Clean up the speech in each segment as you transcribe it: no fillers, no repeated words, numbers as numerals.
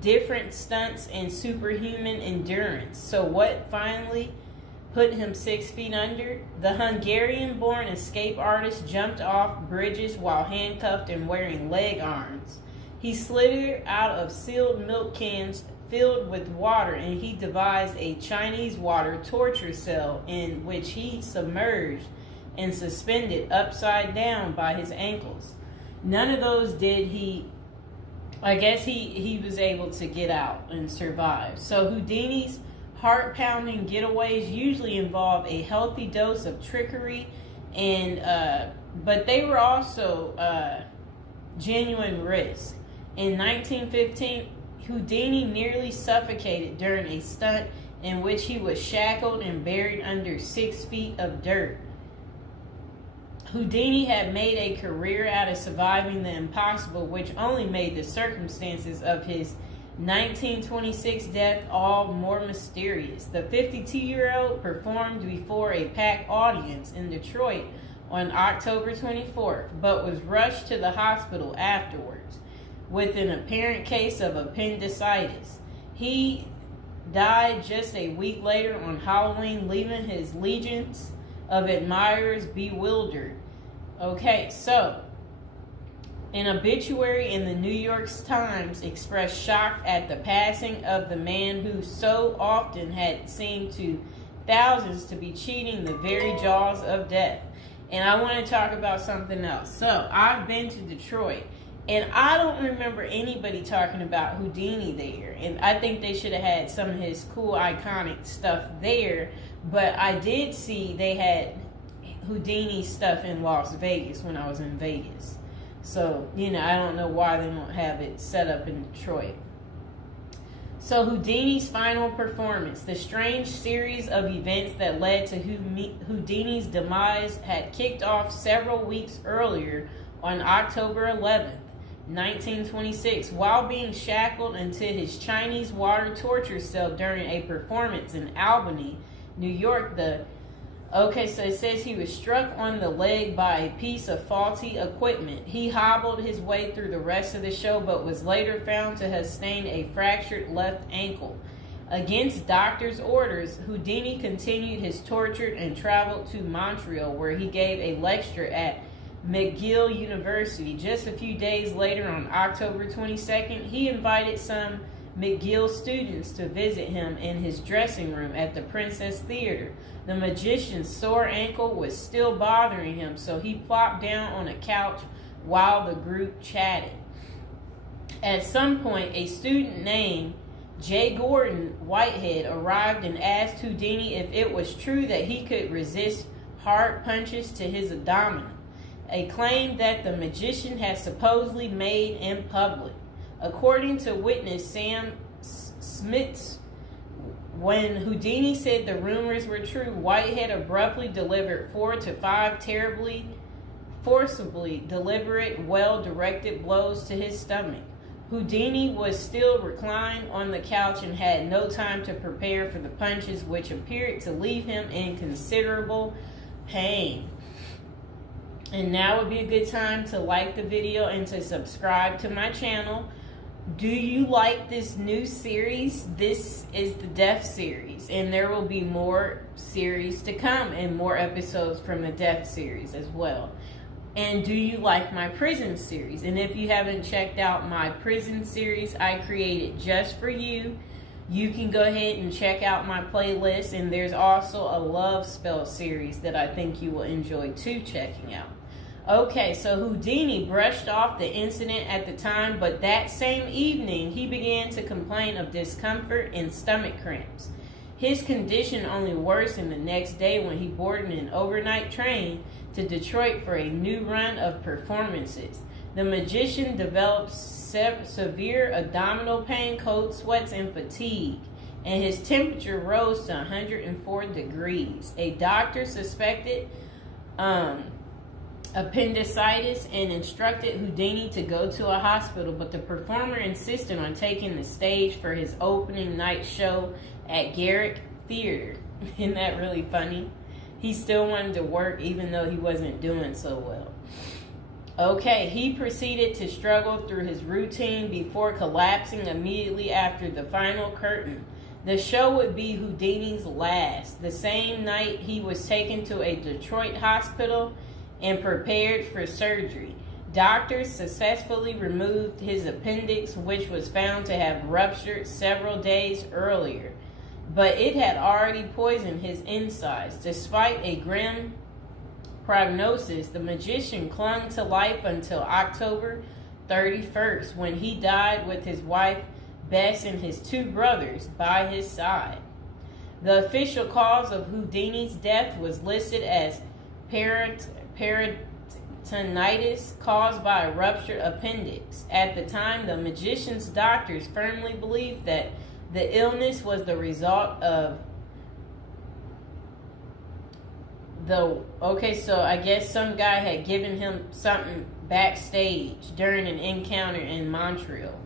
different stunts, and superhuman endurance. So what finally put him 6 feet under? The Hungarian-born escape artist jumped off bridges while handcuffed and wearing leg irons. He slithered out of sealed milk cans filled with water, and he devised a Chinese water torture cell in which he submerged and suspended upside down by his ankles. None of those did he. I guess he was able to get out and survive. So Houdini's heart-pounding getaways usually involve a healthy dose of trickery, and but they were also genuine risk. In 1915, Houdini nearly suffocated during a stunt in which he was shackled and buried under 6 feet of dirt. Houdini had made a career out of surviving the impossible, which only made the circumstances of his 1926 death all more mysterious. The 52-year-old performed before a packed audience in Detroit on October 24th, but was rushed to the hospital afterwards with an apparent case of appendicitis. He died just a week later on Halloween, leaving his legions of admirers bewildered. Okay, so an obituary in the New York Times expressed shock at the passing of the man who so often had seemed to thousands to be cheating the very jaws of death. And I want to talk about something else. So I've been to Detroit, and I don't remember anybody talking about Houdini there. And I think they should have had some of his cool, iconic stuff there. But I did see they had Houdini stuff in Las Vegas when I was in Vegas. So, I don't know why they don't have it set up in Detroit. So Houdini's final performance. The strange series of events that led to Houdini's demise had kicked off several weeks earlier on October 11th, 1926, while being shackled into his Chinese water torture cell during a performance in Albany, New York. So it says he was struck on the leg by a piece of faulty equipment. He hobbled his way through the rest of the show, but was later found to have sustained a fractured left ankle. Against doctors' orders, Houdini continued his torture and traveled to Montreal, where he gave a lecture at McGill University. Just a few days later, on October 22nd, he invited some McGill students to visit him in his dressing room at the Princess Theater. The magician's sore ankle was still bothering him, so he plopped down on a couch while the group chatted. At some point, a student named J. Gordon Whitehead arrived and asked Houdini if it was true that he could resist hard punches to his abdomen, a claim that the magician had supposedly made in public. According to witness Sam Smits, when Houdini said the rumors were true, Whitehead abruptly delivered 4 to 5 terribly, forcibly deliberate, well-directed blows to his stomach. Houdini was still reclined on the couch and had no time to prepare for the punches, which appeared to leave him in considerable pain. And now would be a good time to like the video and to subscribe to my channel. Do you like this new series? This is the Death series, and there will be more series to come and more episodes from the Death series as well. And do you like my prison series? And if you haven't checked out my prison series I created just for you, you can go ahead and check out my playlist. And there's also a love spell series that I think you will enjoy too checking out. Okay, so Houdini brushed off the incident at the time, but that same evening he began to complain of discomfort and stomach cramps. His condition only worsened the next day when he boarded an overnight train to Detroit for a new run of performances. The magician developed severe abdominal pain, cold sweats, and fatigue, and his temperature rose to 104 degrees. A doctor suspected appendicitis and instructed Houdini to go to a hospital, but the performer insisted on taking the stage for his opening night show at Garrick Theater. Isn't that really funny? He still wanted to work even though he wasn't doing so well. Okay, he proceeded to struggle through his routine before collapsing immediately after the final curtain. The show would be Houdini's last. The same night, he was taken to a Detroit hospital and prepared for surgery. Doctors successfully removed his appendix, which was found to have ruptured several days earlier, but it had already poisoned his insides. Despite a grim prognosis, the magician clung to life until October 31st, when he died with his wife Bess and his two brothers by his side. The official cause of Houdini's death was listed as peritonitis caused by a ruptured appendix. At the time, the magician's doctors firmly believed that the illness was the result of so I guess some guy had given him something backstage during an encounter in Montreal.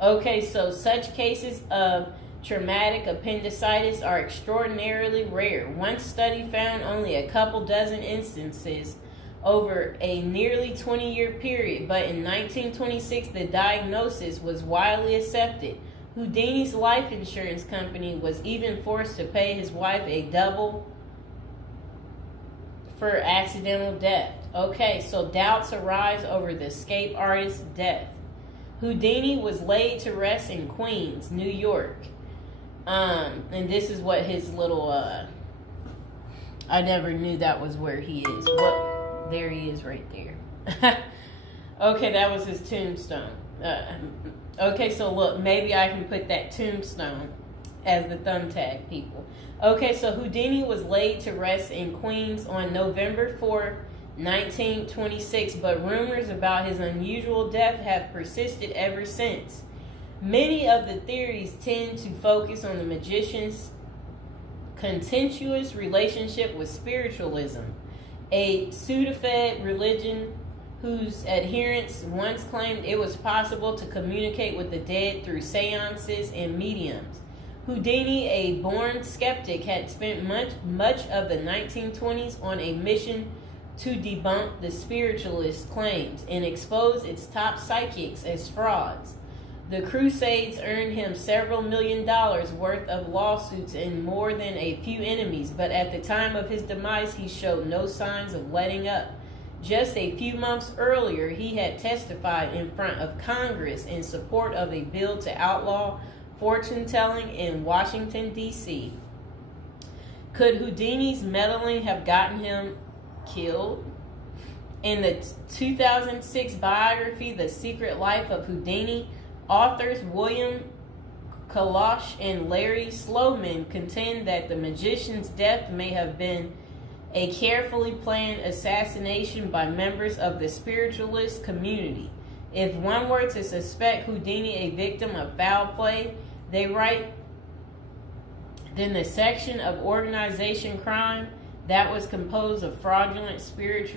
Okay, so such cases of traumatic appendicitis are extraordinarily rare. One study found only a couple dozen instances over a nearly 20-year period, but in 1926 the diagnosis was widely accepted. Houdini's life insurance company was even forced to pay his wife a double for accidental death. Okay, so doubts arise over the escape artist's death. Houdini was laid to rest in Queens, New York. And this is what his little, I never knew that was where he is. There he is right there. Okay, that was his tombstone. Okay, so look, maybe I can put that tombstone as the thumbtack, people. Okay, so Houdini was laid to rest in Queens on November 4th, 1926, but rumors about his unusual death have persisted ever since. Many of the theories tend to focus on the magician's contentious relationship with spiritualism, a pseudo-fed religion whose adherents once claimed it was possible to communicate with the dead through seances and mediums. Houdini, a born skeptic, had spent much of the 1920s on a mission to debunk the spiritualist claims and expose its top psychics as frauds. The Crusades earned him several $1 million worth of lawsuits and more than a few enemies, but at the time of his demise, he showed no signs of letting up. Just a few months earlier, he had testified in front of Congress in support of a bill to outlaw fortune-telling in Washington, D.C. Could Houdini's meddling have gotten him killed? In the 2006 biography, The Secret Life of Houdini, authors William Kalash and Larry Sloman contend that the magician's death may have been a carefully planned assassination by members of the spiritualist community. If one were to suspect Houdini a victim of foul play, they write, then the section of organization crime that was composed of fraudulent spirit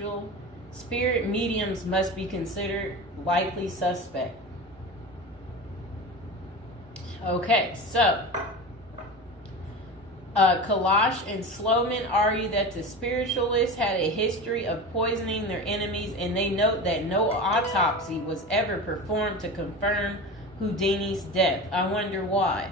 mediums must be considered likely suspect. Okay, so Kalash and Sloman argue that the spiritualists had a history of poisoning their enemies, and they note that no autopsy was ever performed to confirm Houdini's death. I wonder why.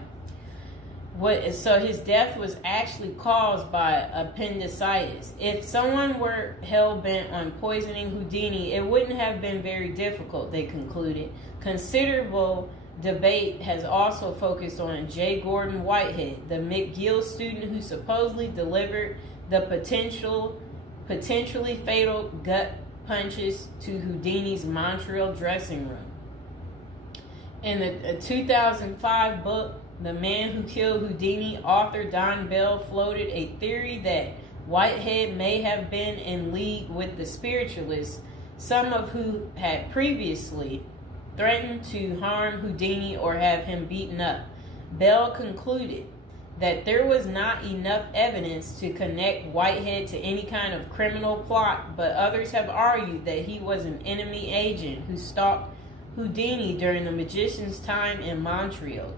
So his death was actually caused by appendicitis. If someone were hell-bent on poisoning Houdini, it wouldn't have been very difficult, they concluded. Considerable debate has also focused on J. Gordon Whitehead, the McGill student who supposedly delivered the potentially fatal gut punches to Houdini's Montreal dressing room. In the 2005 book, The Man Who Killed Houdini, author Don Bell floated a theory that Whitehead may have been in league with the spiritualists, some of who had previously threatened to harm Houdini or have him beaten up. Bell concluded that there was not enough evidence to connect Whitehead to any kind of criminal plot, but others have argued that he was an enemy agent who stalked Houdini during the magician's time in Montreal.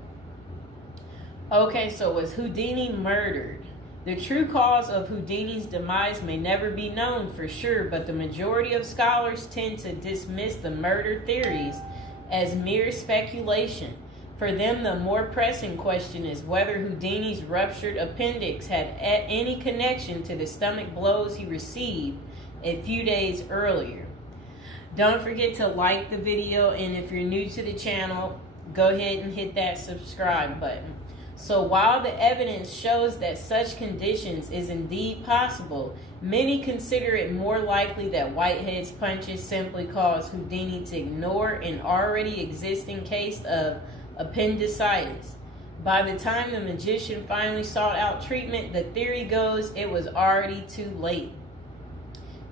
Okay, so was Houdini murdered? The true cause of Houdini's demise may never be known for sure, but the majority of scholars tend to dismiss the murder theories as mere speculation. For them, the more pressing question is whether Houdini's ruptured appendix had any connection to the stomach blows he received a few days earlier. Don't forget to like the video, and if you're new to the channel, go ahead and hit that subscribe button. So while the evidence shows that such conditions is indeed possible, many consider it more likely that Whitehead's punches simply caused Houdini to ignore an already existing case of appendicitis. By the time the magician finally sought out treatment, the theory goes it was already too late.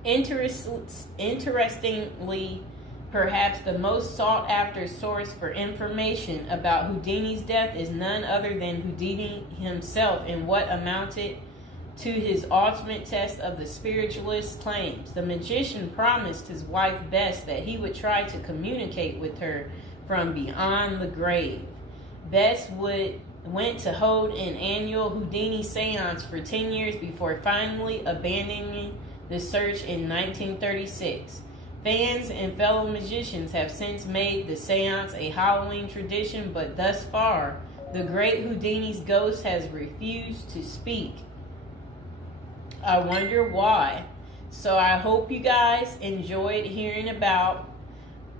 Interestingly, perhaps the most sought after source for information about Houdini's death is none other than Houdini himself in what amounted to his ultimate test of the spiritualist's claims. The magician promised his wife Bess that he would try to communicate with her from beyond the grave. Bess went to hold an annual Houdini seance for 10 years before finally abandoning the search in 1936. Fans and fellow magicians have since made the seance a Halloween tradition, but thus far, the great Houdini's ghost has refused to speak. I wonder why. So I hope you guys enjoyed hearing about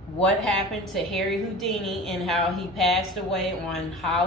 what happened to Harry Houdini and how he passed away on Halloween.